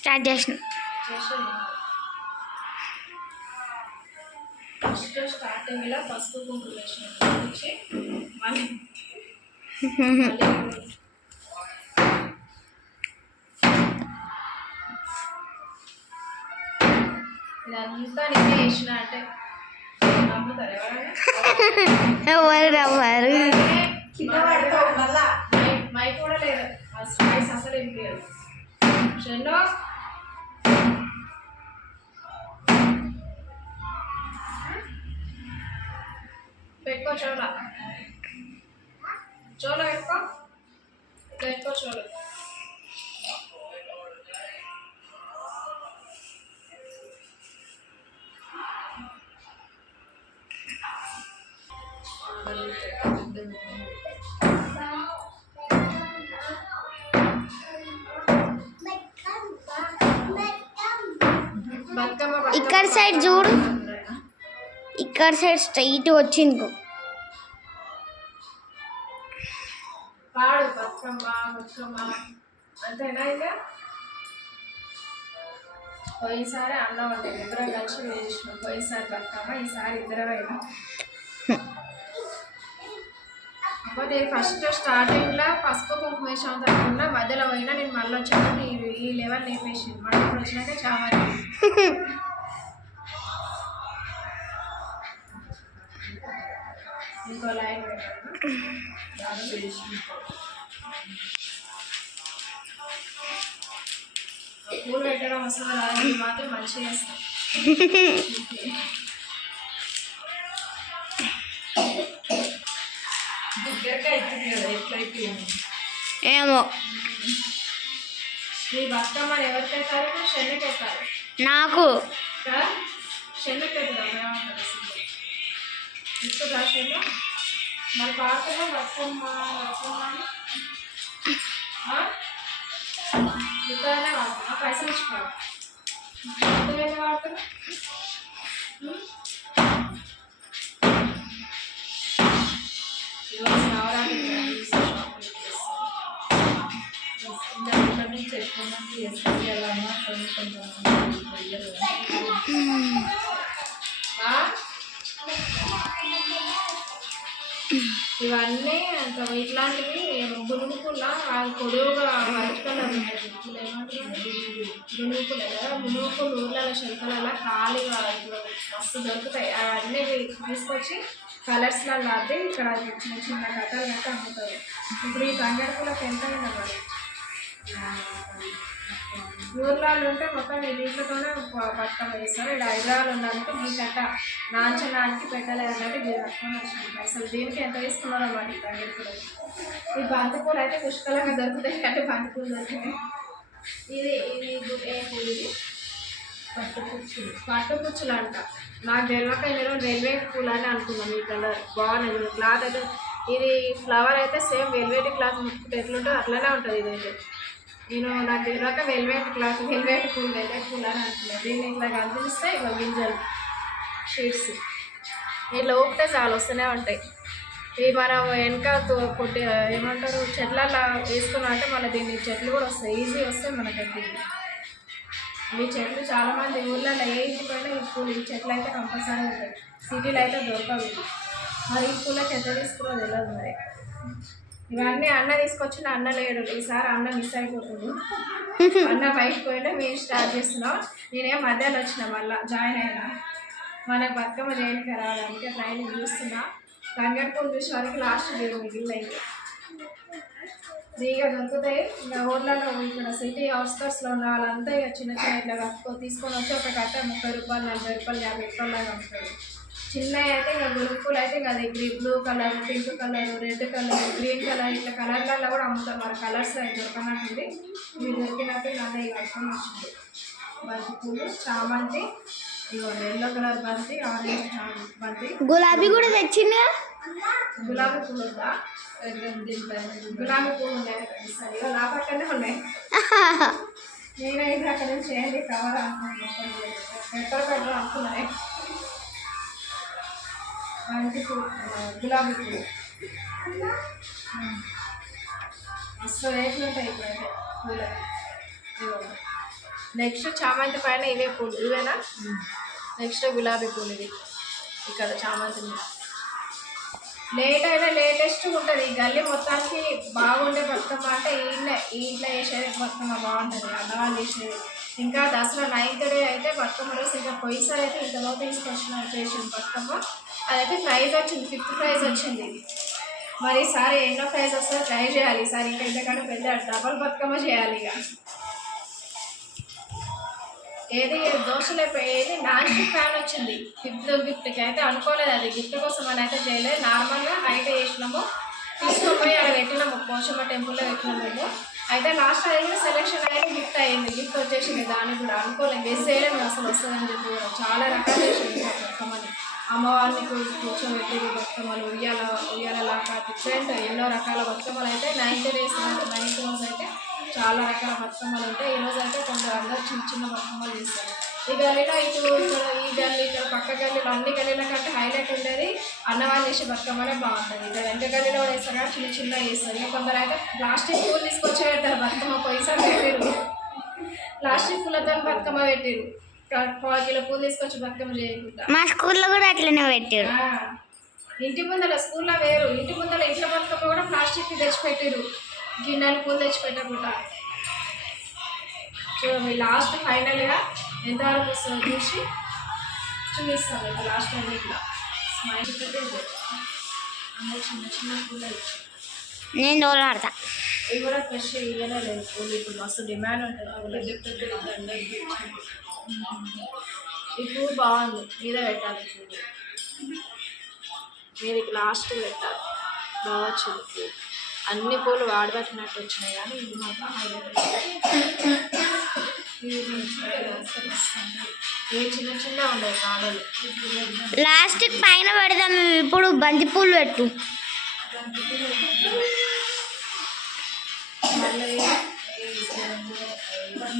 Start చేసిన first స్టార్టింగ్లో పసుపు కుంకుమ వేసి మళ్ళీ ఇదంతా నేనే వేసిన అంటే నమ్ముతారు ఎవరు నవ్వారు? మైక్ కూడా లేదు వాయిస్ అసలు ఏం లేదు. షెన్నో పెట్టుకో చోళ పెట్టుకో పెట్టుకో చోళ ఇక్కడ సైడ్ చూడు, ఇక్కడ సైడ్ స్ట్రైట్ వచ్చింది. పాడు బతుకమ్మ బతుకమ్మ అంతేనా? ఇక పోయినసారి అన్నం అంటే ఇద్దరం కలిసి వేసినాం. పోయినసారి బతుకమ్మ, ఈసారి ఇద్దరం అయినా. అప్పుడు ఫస్ట్ స్టార్టింగ్లో పసుపు కుంకుమ వేసాం తప్పకుండా మధ్యలో పోయినా నేను మళ్ళీ వచ్చాను. ఈ లెవెల్ లేపేసింది. మళ్ళీ ఇప్పుడు వచ్చినాక చాలా ఇంకో లైన్ పూలు పెట్టడం అసలు రాదు, మాత్రం మంచిగా వేస్తాం. ఏమో మీ బతుకమ్మని ఎవరు పెట్టారు? షెన్నకి పెట్టారు. నాకు షెన్నకి పెట్టారు. ఇప్పుడు రాష్ట్రంలో మరి పాడుతున్నా బతుకమ్మ బతుకమ్మ ఇద్దరనే వాడుతున్నా. పైసలు ఇచ్చుకోవాలి. ఇద్దరైనా వాడుతున్నా. ఇవన్నీ అంత ఇట్లాంటివి గునుగుపులా పొడవుగా వైట్ కలర్ ఉంటాయి. గునుగుపులే కదా, గునుగుపులు ఊర్లలో శంకలలో ఖాళీగా ఇప్పుడు మస్తు దొరుకుతాయి. అవన్నీ తీసుకొచ్చి కలర్స్లలో అదే ఇక్కడ చిన్న చిన్న కథలు కట్ట అమ్ముతారు. ఇప్పుడు ఈ తంగడుపులకు ఎంత అయినా మరి ఊర్లలో ఉంటే మొత్తం ఈ దీంట్లోనే బతుకమ్మ వేస్తారు. ఇక్కడ హైదరాబాద్ ఉండాలంటే మీ కట్ట నాంచనానికి పెట్టలేదు అన్నట్టు మీరు పట్టుకొని వచ్చింది. అసలు దీనికి ఎంత తీసుకున్నారో మరి తంగడుపులు. ఈ బంతిపూలు అయితే పుష్కలంగా దొరుకుతాయి. అంటే బంతిపూలు దొరుకుతాయి. ఇది ఇది ఏ పూలు? ఇది పట్టుపుచ్చులు అంట. నాకు తెలియక నేను వెల్వేట్ పూలు అని అనుకున్నాను. ఈ కలర్ బాగున్నది. క్లాత్ అయితే ఇది ఫ్లవర్ అయితే సేమ్ వెల్వేట్ క్లాత్ ముట్టుకుంటే ఎట్లుంటుందో అట్లనే ఉంటుంది. ఇదైతే నేను నాకు తెలియక వెల్వేట్ క్లాత్ వెల్వేట్ పూలు అని అనుకున్నాను. దీన్ని ఇట్లా కనిపిస్తే ఇట్లా గింజలు షీట్స్ ఇట్లా ఊపితే చాలా వస్తూనే ఉంటాయి. ఇవి మనం వెనక కొట్టి ఏమంటారు చెట్లల్లో వేసుకున్నాం అంటే మళ్ళీ దీన్ని చెట్లు కూడా వస్తాయి. ఈజీ వస్తాయి మనకైతే. ఈ చెట్లు చాలామంది ఊళ్ళలో ఏ ఇంటికైనా ఈ పూలు ఈ చెట్లు అయితే కంపల్సరీ ఉంటాయి. సిటీలో అయితే దొరకవు. మరి ఈ పూలకి ఎంత తీసుకున్నా తెలియదు. మరి ఇవన్నీ అన్న తీసుకొచ్చిన అన్న లేడు. ఈసారి అన్న మిస్ అయిపోతుంది. అన్న బయటకు పోయినా మేము స్టార్ట్ చేస్తున్నాం. నేనేం మధ్యలో వచ్చిన మళ్ళీ జాయిన్ అయినా. మనకు బతుకమ్మ జైలుకి రావడానికి ట్రైనింగ్ చూస్తున్నా. తంగడి పూలు చూసే వరకు లాస్ట్ మిగిలిన అయితే ఫ్రీగా దొరుకుతాయి. ఇంకా ఊర్లలో ఇక్కడ సిటీ అవుట్స్కట్స్లో ఉన్న వాళ్ళంతా ఇక చిన్న చిన్న ఇట్లా తీసుకొని వచ్చి ఒక కట్ట 30 రూపాయలు 40 రూపాయలు 50 రూపాయలు లాగా అమ్ముతారు. చిన్నవి అయితే ఇంకా గురుపులు అయితే ఇంకా అది blue colour, pink colour, red colour, green colour ఇట్లా కలర్లలో కూడా అమ్ముతారు. మరి కలర్స్ దొరకనట్టుంది. ఇవి దొరికినట్టు నన్ను ఇవి కట్టుకొని వచ్చింది. బంతి పూలు, చామంతి, ఇవ్వండి ఎల్లో కలర్ బంతి, ఆరెంజ్ బంతి, గులాబీ కూడా తెచ్చింది. గులాబీ పూలు ఉందా? గులాబీ పూలు ఉన్నాయి. సరే నా పక్కనే ఉన్నాయి. నేనైతే అక్కడ నుంచి చేయండి కవర్ అనుకున్నాను. ఎక్కడ పెట్టడం అనుకున్నాయి. బంతి పూలు, గులాబీ పూలు అసలు రేట్లు ఉంటాయి ఇప్పుడైతే పూలు. నెక్స్ట్ చామంతి పైన ఇవే పూలు ఇవేనా. నెక్స్ట్ గులాబీ పూలు ఇది ఇక్కడ చామంతి మీద. లేట్ అయినా లేటెస్ట్ ఉంటుంది ఈ గల్లీ మొత్తానికి. బాగుండే బతుకమ్మ అంటే ఈ ఇంట్లో వేసేది బతుకమ్మ బాగుంటుంది అన్నవాళ్ళు చేసేది. ఇంకా దసరా 9th డే అయితే బతుకమ్మ రోజు ఇంకా పోయిసారి అయితే ఇంతలో చేసిన బతుకమ్మ అదైతే ప్రైజ్ వచ్చింది, 5th ప్రైజ్ వచ్చింది. మరి ఈసారి ఎన్నో ప్రైజ్ వస్తుందో ట్రై చేయాలి. ఈసారి ఇంకా ఇంతకంటే పెద్ద డబల్ బతుకమ్మ చేయాలి. ఇక ఏది దోశలు ఏది నాన్ స్టిక్ ఫ్యాన్ వచ్చింది 5th గిఫ్ట్కి. అయితే అనుకోలేదు అది గిఫ్ట్ కోసం అని అయితే చేయలేదు. నార్మల్గా నైట్ చేసినాము, తీసుకొని అక్కడ పెట్టినాము, పోషమ్మ టెంపుల్లో పెట్టినాము. అయితే లాస్ట్ టైం కూడా సెలెక్షన్ అయ్యి గిఫ్ట్ అయ్యింది. గిఫ్ట్ వచ్చేసింది దానికి కూడా అనుకోలేదు, గెస్ చేయలేము అసలు వస్తుందని చెప్పి. కూడా చాలా రకాలు చేసింది బతుకమ్మని. అమ్మవారిని కూర్చోబెట్టేది బతుకమ్మలు, ఉయ్యాలలాగా డిఫరెంట్ ఎన్నో రకాల బతుకమ్మలు అయితే 9th డేస్ 9th రోజు అయితే చాలా రకాల బతుకమ్మలు ఉంటాయి. ఈరోజు అయితే కొందరు అందరూ చిన్న చిన్న బతుకమ్మలు చేస్తారు. ఈ గల్లీలో ఇక్కడ ఈ గల్లీ ఇక్కడ పక్క గల్లీలో అన్ని గల్లీల కంటే హైలైట్ ఉండేది అన్నవాళ్ళు చేసే బతుకమ్మనే బాగుంటుంది. ఇక్కడ వెంట గల్లీలో కూడా వేస్తారు కానీ చిన్న చిన్న వేస్తారు. ఇంకా కొందరు అయితే ప్లాస్టిక్ పూలు తీసుకొచ్చి పెడతారు బతుకమ్మ. పోయిసారి పెట్టారు ప్లాస్టిక్ పూలతో బతుకమ్మ పెట్టారు. 1 కిలో పూలు తీసుకొచ్చి బతుకమ్మ చేయకుండా. మా స్కూల్లో కూడా అట్లనే పెట్టారు. ఇంటి ముందర స్కూల్లో వేరు, ఇంటి ముందర ఇంట్లో బతుకమ్మ కూడా ప్లాస్టిక్ తెచ్చిపెట్టారు, గిన్నెలు పూలు తెచ్చిపెట్టకుండా. సో మీ లాస్ట్ ఫైనల్గా ఎంతవరకు వస్తుందో చూసి చూపిస్తాను. ఇక లాస్ట్ ఇట్లా స్మైల్ పెట్టే అందరూ చిన్న చిన్న పూలు ఇచ్చి నేను డోలు ఆడతా. ఇవి కూడా ఫ్రెష్ ఇవ్వనే లేదు పూలు. ఇప్పుడు మస్తు డిమాండ్ ఉంటుంది. ఈ పువ్వు బాగుంది, మీద పెట్టాలి పూలు, మీదకి లాస్ట్ పెట్టాలి. బాగా వచ్చింది పువ్వు. అన్ని పూలు వాడబట్టినట్టు వచ్చినాయి కానీ ఇది మాత్రం ఇవి చిన్న చిన్న ఉన్నాయి కాడలు. లాస్ట్ పైన పెడదాం. ఇప్పుడు బంతి పూలు పెట్టు. మళ్ళీ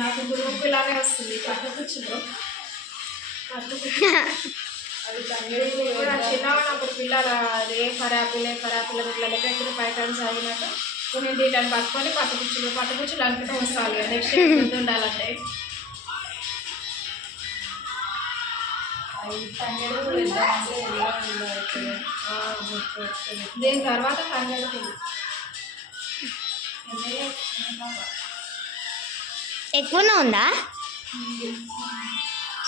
నాకు గ్రూప్ ఇలానే వస్తుంది పట్టుకుచ్చులో. అది చిన్నగా ఉన్నప్పుడు పిల్లలు అదే ఫరాపిల్ ఇట్లా లెక్క 5 times ఆగినట్టు కొన్ని దీటాన్ని పట్టుకొని పట్టుకుచ్చులు అనుకుంటూ వస్తాను. నెక్స్ట్ గుర్తు ఉండాలంటే దీని తర్వాత తంగేడు ఎక్కువనే ఉందా?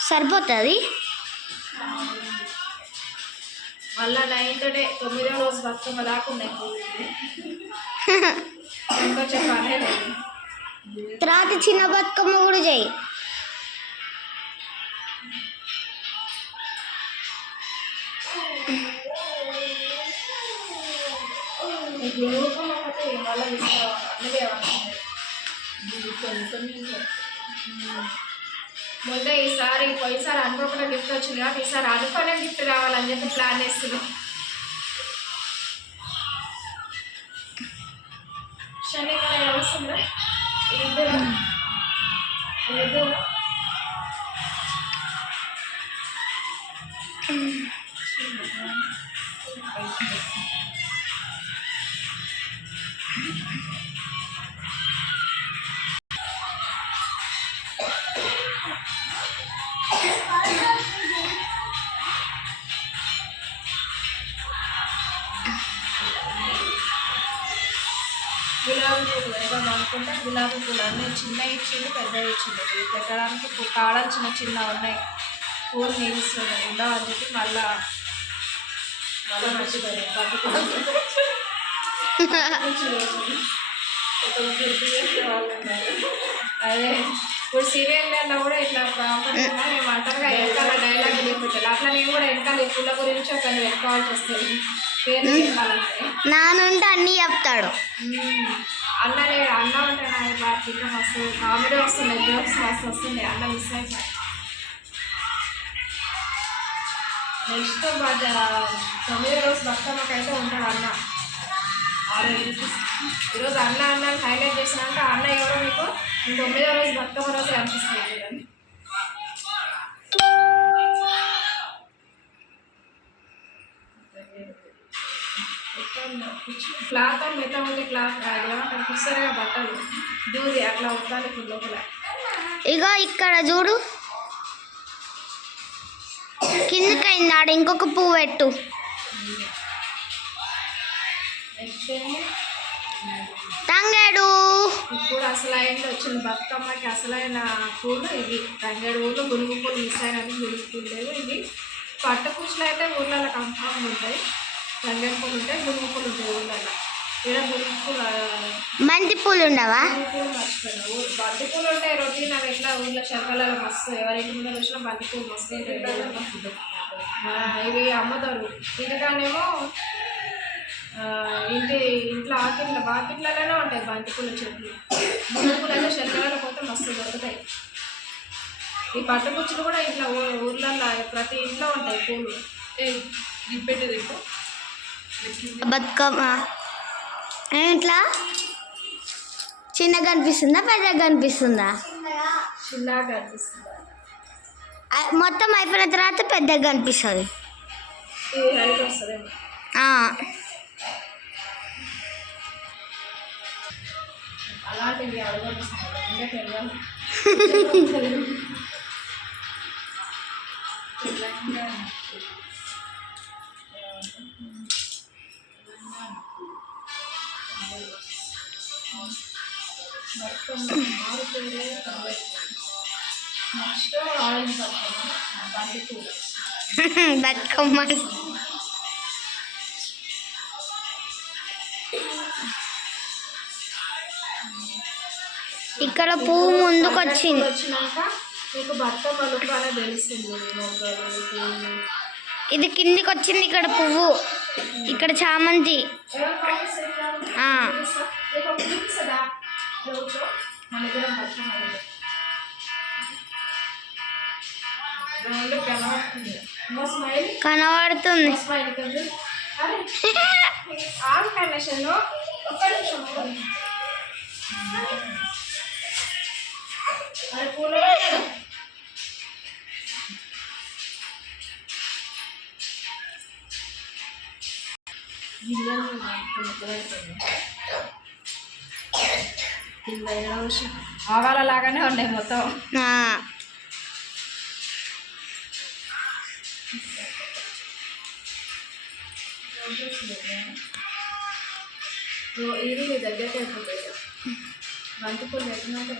సరిపోతుంది. మళ్ళీ 9th డే 9వ రోజు బతుకమ్మ దాకా ఉన్నాయి ఇంకా చెప్పాలి. తర్వాత చిన్న బతుకమ్మ కూడా చేయి. రూపం ఒకటి మళ్ళీ ముందే పోయిసారి అనుకోకుండా గిఫ్ట్ వచ్చింది కాబట్టి ఈసారి అనుకోనే గిఫ్ట్ కావాలని చెప్పి ప్లాన్ వేస్తున్నాం. శని వస్తుందా ఇద్దరు గులాబీ పూలు వేద్దాం అనుకుంటే గులాబీ పూలు అన్నీ చిన్న ఇచ్చిండు, పెద్ద ఇచ్చిండు. పెట్టడానికి కాడలు చిన్న చిన్న ఉన్నాయి. పూలు నీళ్ళు ఉండవు అని చెప్పి మళ్ళా మర్చిపోయారు. అదే ఇప్పుడు సీరియల్లో కూడా ఇట్లా మేము అంటారుగా వెనకాల డైలాగ్ పెట్టాలి. అట్లా నేను కూడా వెనకాల ఈ పూల గురించి ఒకరిని వెనుకోవాల్సి వస్తుంది. పేరు చెప్పాలంటే నానుంటే అన్నీ చెప్తాడు. అన్న ఉంటే నా పిల్లలు మస్తు కామెడీ వస్తున్నాయి, జోక్స్ మస్తు వస్తున్నాయి. అన్న మిస్ అయిపోయి నెక్స్ట్ 9వ రోజు బతుకమ్మకైతే ఉంటాడు అన్న. ఈరోజు అన్న హైలైట్ చేసినాక అన్న ఎవరో మీకు 9వ రోజు బతుకమ్మ రోజు కనిపిస్తుంది. చూడండి క్లాత్ మిగతా ఉంది క్లాత్ ఏమంటారు పిస్తారుగా బట్టలు దూరి అట్లా ఉండాలి ఇప్పుడు లోపల. ఇగో ఇక్కడ చూడు, కిందకి అయింది. ఆడ ఇంకొక పువ్వు పెట్టు. తంగేడు ఇప్పుడు అసలైంది వచ్చింది బతుకమ్మకి. అసలైన పూలు ఇవి తంగేడు పూలు. గునుగు పూలు మిస్ అయినది, గునుగు పూలు లేవు. ఇవి పట్టు పూసలు అయితే ఊళ్ళలో కన్ఫామ్గా ఉంటాయి. తంగేడు పూలు ఉంటాయి, గునుగు పూలు ఉంటాయి ఊళ్ళలో. ఇక్కడ గునుగు పూలు, బంతి పూలు ఉండవా? గునుగు పూలు మర్చిపోయినా. బంతి పూలు ఉంటాయి రొటీన్. అవి ఎట్లా ఊళ్ళో శర్కలలో మస్తు, ఎవరింటి ముందు వచ్చినా బంతి పూలు మస్తు ఉంటాయి. ఇవి అమ్ముతారు. ఇంటికానేమో ఇంట్లో వాకిట్లలోనే ఉంటాయి బంతిపూల చెట్లు. గునుగులు అయితే శర్కలలో పోతే మస్తు దొరుకుతాయి. ఈ పట్టుకుచ్చులు కూడా ఇట్లా ఊర్లలో ప్రతి ఇంట్లో ఉంటాయి పూలు. పెట్టేది బతుకమ్మ ఇట్లా చిన్నగా కనిపిస్తుందా, పెద్దగా కనిపిస్తుందా? చిన్నగా కనిపిస్తుంది. మొత్తం అయిపోయిన తర్వాత పెద్దగా కనిపిస్తుంది. ఇది హైట్ వస్తుందేమో. అలాంటివి అడగనిస్తుంది తెలియాలి. నెక్స్ట్ ఆరెంజ్ బంతి పూలు. బతుకమ్మ ఇక్కడ పువ్వు ముందుకు వచ్చింది. వచ్చినాక మీకు బతుకమ్మ లుక్ అనేది తెలుస్తుంది. ఇది కిందికి వచ్చింది. ఇక్కడ పువ్వు, ఇక్కడ చామంతి. కనబడుతుంది. ఆవాల లాగానే ఉన్నాయి మొత్తం. ఇది మీ దగ్గరికి అయిపోతాయి. బంతిపూలు పెట్టినాక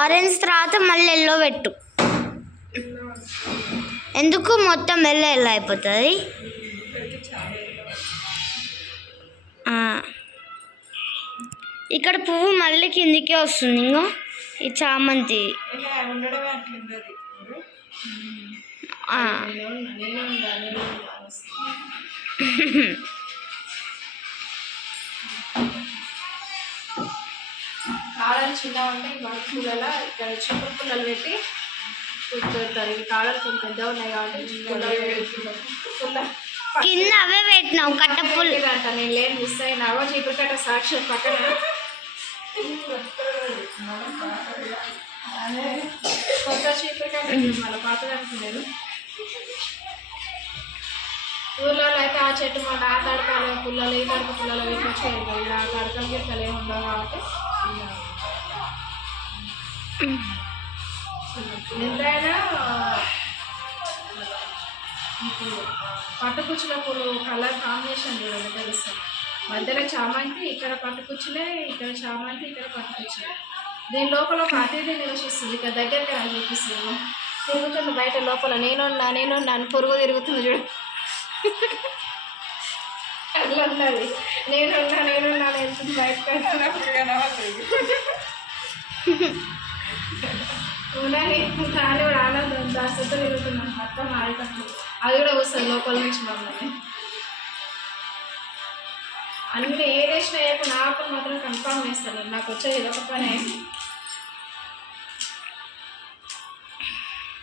ఆరెంజ్ తర్వాత మళ్ళీ ఎల్లో పెట్టు. ఎందుకు మొత్తం ఎల్లో ఎల్లో అయిపోతుంది. ఇక్కడ పువ్వు మళ్ళీ కిందికే వస్తుంది. ఇంకో ఈ చామంతి కాడలు చిన్నగా ఉంటాయి. బంతి పూలలో ఇక్కడ చిక్కుడు పుల్లలు పెట్టి పెడతారు. ఇవి కాడలు కొంచెం పెద్దగా ఉన్నాయి కాబట్టి కింద అవే పెట్టినావు కట్టపుల్లు అంట. నేను లేని మిస్ అయినావో చీపురు కట్ట సాక్షి పక్కన కొత్త చీపురు కట్ట మళ్ళీ పాతది అనుకునేది. ఊర్లలో అయితే ఆ చెట్టు మాట ఆ తడకాల పుల్లలు ఈ తడక పుల్లలు వీటికి కదా. ఆ తడకలు గిడకలు ఏమి ఉండవు కాబట్టి ఎంతైనా పట్టుకుచ్చుల పూలు కలర్ కాంబినేషన్ చూడండి తెలుస్తుంది. మధ్యలో చామంతి, ఇక్కడ పట్టుకుచ్చులే, ఇక్కడ చామంతి, ఇక్కడ పట్టుకుచ్చులే. దీని లోపల ఒక అతిథి నివసిస్తుంది. ఇక్కడ దగ్గరికి నాకు చూపిస్తుంది. తిరుగుతుంది బయట లోపల. నేనున్నా అని పురుగు తిరుగుతుంది చూడు. అట్లా ఉన్నది. నేనున్నా వెళ్తుంది బయటకు. కానీ కూడా ఆనందం దాసతో తిరుగుతున్నాం మొత్తం ఆడటప్పుడు. అది కూడా వస్తుంది లోపల నుంచి మమ్మల్ని. అన్నీ ఏ వేసినా వేయకు నా ఆకులు మాత్రం కన్ఫామ్ వేస్తాను. నాకు వచ్చేది ఇదొక పని.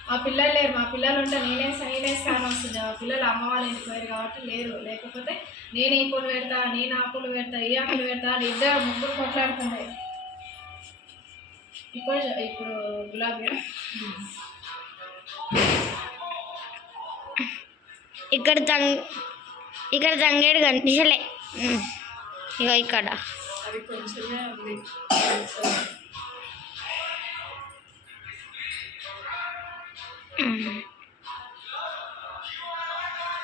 మా పిల్లలు లేరు. మా పిల్లలు ఉంటే నేనేస్తాను వస్తుంది. మా పిల్లలు అమ్మ వాళ్ళ ఇంటికి పోయారు కాబట్టి లేరు. లేకపోతే నేను ఈ పూలు పెడతా, నేను ఆ పూలు పెడతా, ఈ ఆకులు పెడతా అని ఇద్దరు ముగ్గురు కొట్లాడుతున్నాయి. ఇప్పుడు గులాబీ ఇక్కడ తంగేడు కనిపించలే. ఇక ఇక్కడ అది కొంచెమే ఉంది.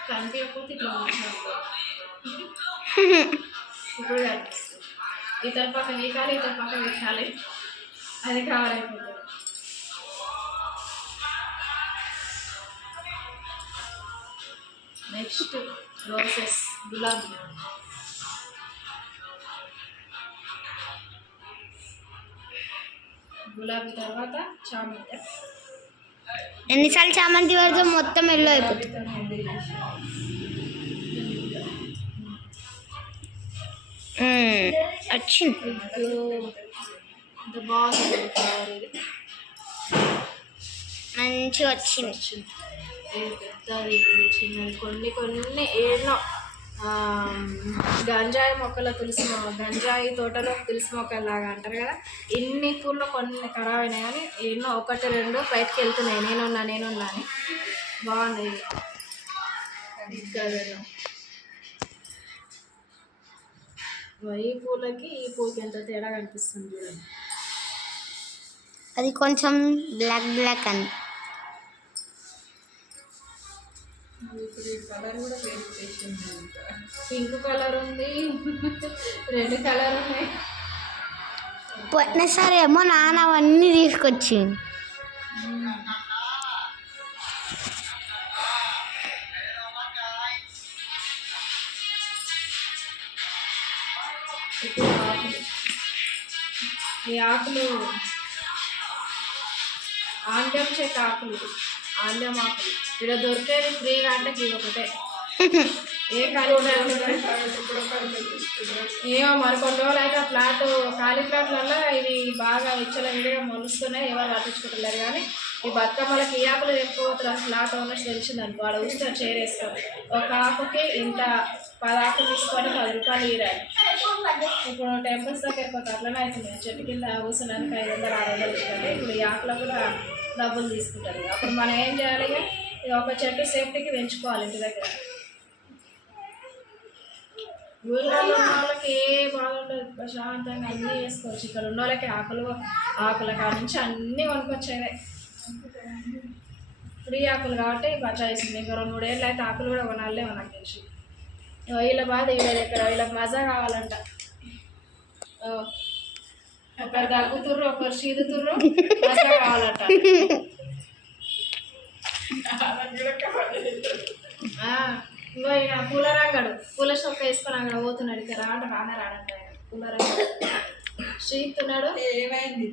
కనిపించకపోతే ఇట్లా ఉంటున్నాను. ఇప్పుడు కనిపిస్తుంది. ఇతర పక్క వీకాలి, ఇతర పక్క వీకాలి, అది కవర్ అయిపోతుంది. నెక్స్ట్ రోసెస్, గులాబీ. గులాబీ తర్వాత చామంతి. ఎన్నిసార్లు చామంతి పడితే మొత్తం ఎల్లో అయిపోతుంది. వచ్చింది ఇంత బాగుంది ఫ్లవర్. ఇది మంచిగా వచ్చింది. పెద్దది, చిన్నది, కొన్ని కొన్ని ఏళ్ళో గంజాయి మొక్కల గంజాయి తోటలో తులసి మొక్కలాగా అంటారు కదా. ఇన్ని పూల్లో కొన్ని ఖరాబ్ అయినాయి కానీ ఎన్నో ఒకటి రెండు బయటకు వెళ్తున్నాయి. నేనున్నా అని బాగుంది. ఈ పూలకి ఈ పూలకి ఎంత తేడా కనిపిస్తుంది చూడండి. అది కొంచెం బ్లాక్ అని. ఇప్పుడు ఈ కలర్ కూడా పింక్ కలర్ ఉంది, రెడ్ కలర్ ఉన్నాయి. పోయినసారి ఏమో నాన్న అవన్నీ తీసుకొచ్చి ఈ ఆకులు ఆండ్యం చెట్టు ఆకులు, ఆండ్యం ఆకులు ఇక్కడ దొరికేది ఫ్రీగా అంటే ఇది ఒకటే. ఏ ఏమో మరి కొన్ని రోజులు అయితే ఆ ఫ్లాట్ ఖాళీ ఫ్లాట్లలో ఇవి బాగా విచ్చలవిడిగా మొలుస్తున్నాయి. ఎవరు పట్టించుకుంటున్నారు కానీ ఈ బతుకమ్మలకి ఈ ఆకులు ఎక్కువ ఫ్లాట్ ఓనర్స్ తెలిసిందనుకో వాడు ఊస్తారు చేరేస్తారు. ఒక ఆకుకి ఇంత 10 ఆకులు తీసుకొని 10 రూపాయలు ఇరాలి. ఇప్పుడు టెంపుల్స్ దగ్గర కొంత అట్లనే అవుతుంది. చెట్టు కింద కూర్చోడానికి 500-600 ఇస్తుంది. ఇప్పుడు ఈ ఆకులో కూడా డబ్బులు తీసుకుంటారు. అప్పుడు మనం ఏం చేయాలి? ఇక ఒక చెట్టు సేఫ్టీకి పెంచుకోవాలి ఇంటి దగ్గర. ఊళ్ళో ఉన్న వాళ్ళకి ఏ బాధ ఉండదు, ప్రశాంతంగా అన్నీ చేసుకోవచ్చు. ఇక్కడ ఉన్న వాళ్ళకి ఆకుల కాడ నుంచి అన్నీ కొనుక్కొచ్చేవే. ఫ్రీ ఆకులు కాబట్టి బచాయిస్తుంది. ఇంకా 2-3 ఏళ్ళు అయితే ఆకులు కూడా కొనాలేమో నాకు తెలిసి. వీళ్ళ బాధ వీళ్ళది. ఎక్కడ వీళ్ళకి మజా కావాలంట. ఒకరు దగ్గుతుర్రు, ఒకరు చీదుతుర్రు, మజా కావాలంట. ఇంకో ఈయన పూల రంగడు, పూల షొక్క వేసుకొని అక్కడ పోతున్నాడు. ఇక్కడ రాడంట పూల రంగడు శ్రీతున్నాడు. ఏమైంది?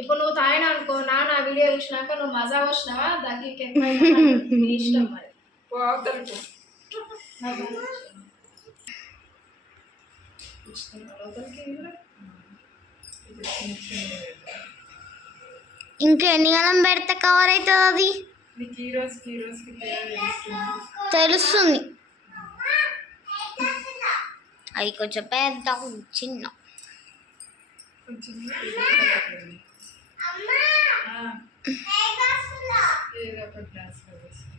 ఇప్పుడు నువ్వు తాగినా అనుకో, నాన్న వీడియో చూసినాక నువ్వు మజా వచ్చినావా దగ్గరికి నీ ఇష్టం. మరి ఇంకా ఎన్ని కాలం పెడితే కవర్ అవుతుంది? అది తెలుస్తుంది. అవి కొంచెం పెద్ద చిన్న.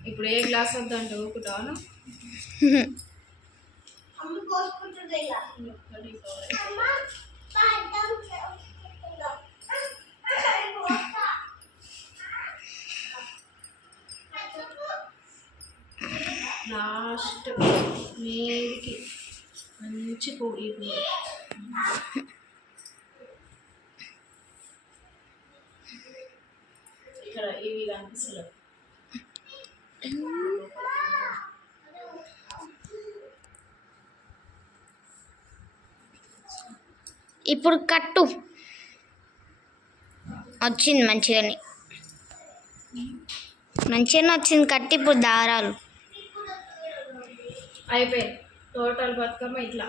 ఇప్పుడు ఏ గ్లాస్ వద్దంటే ఊపుతాను. లాస్ట్ మీదికి మంచి పువ్వు. ఈ పువ్వు ఇక్కడ ఇవి కనిపిస్తలేవు. ఇప్పుడు కట్టు వచ్చింది మంచిగానే వచ్చింది కట్టి. ఇప్పుడు దారాలు అయిపోయింది. టోటల్ బతుకమ్మ ఇట్లా.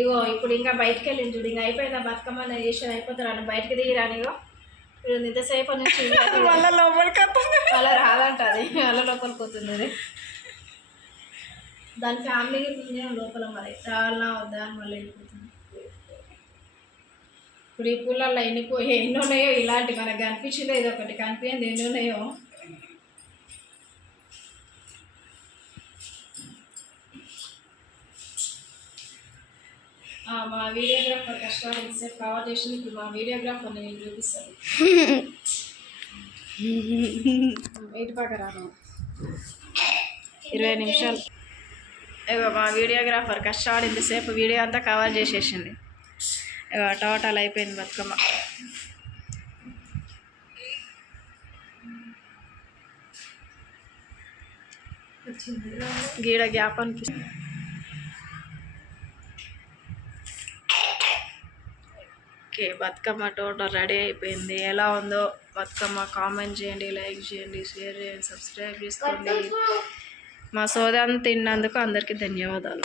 ఇగో ఇప్పుడు ఇంకా బయటకు వెళ్ళింది చూడు. ఇంకా అయిపోయింది ఆ బతుకమ్మ చేసేది. అయిపోతాను బయటకు దిగిరాని. ఇగో ఇప్పుడు ఇంతసేపు నుంచి వాళ్ళ లోపలికి వాళ్ళ రాదంట. అది వాళ్ళ లోపలికి పోతుంది. అది దాని ఫ్యామిలీకి లోపల మరి రావాలన్నా వద్దా అని మళ్ళీ వెళ్ళిపోతుంది. ఇప్పుడు ఈ పూలల్లో ఎన్ని ఉన్నాయో ఇలాంటి మనకు కనిపించిందో ఇది ఒకటి కనిపించింది ఎన్ని ఉన్నాయో. మా వీడియోగ్రాఫర్ కష్టాలు ఎంతసేపు కవర్ చేసింది. ఇప్పుడు మా వీడియోగ్రాఫర్ నేను చూపిస్తాను. ఇటు పక్క రాను 20 నిమిషాలు. ఇగో మా వీడియోగ్రాఫర్ కష్టపడి ఇంతసేపు వీడియో అంతా కవర్ చేసేసింది. ఇగో టోటల్ అయిపోయింది బతుకమ్మ. గీడ గ్యాప్ అనిపిస్తుంది. ఓకే, బతుకమ్మ టోటల్ రెడీ అయిపోయింది. ఎలా ఉందో బతుకమ్మ కామెంట్ చేయండి, లైక్ చేయండి, షేర్ చేయండి, సబ్స్క్రైబ్ చేసుకోండి. మా సోదాన్ని తిన్నందుకు అందరికీ ధన్యవాదాలు.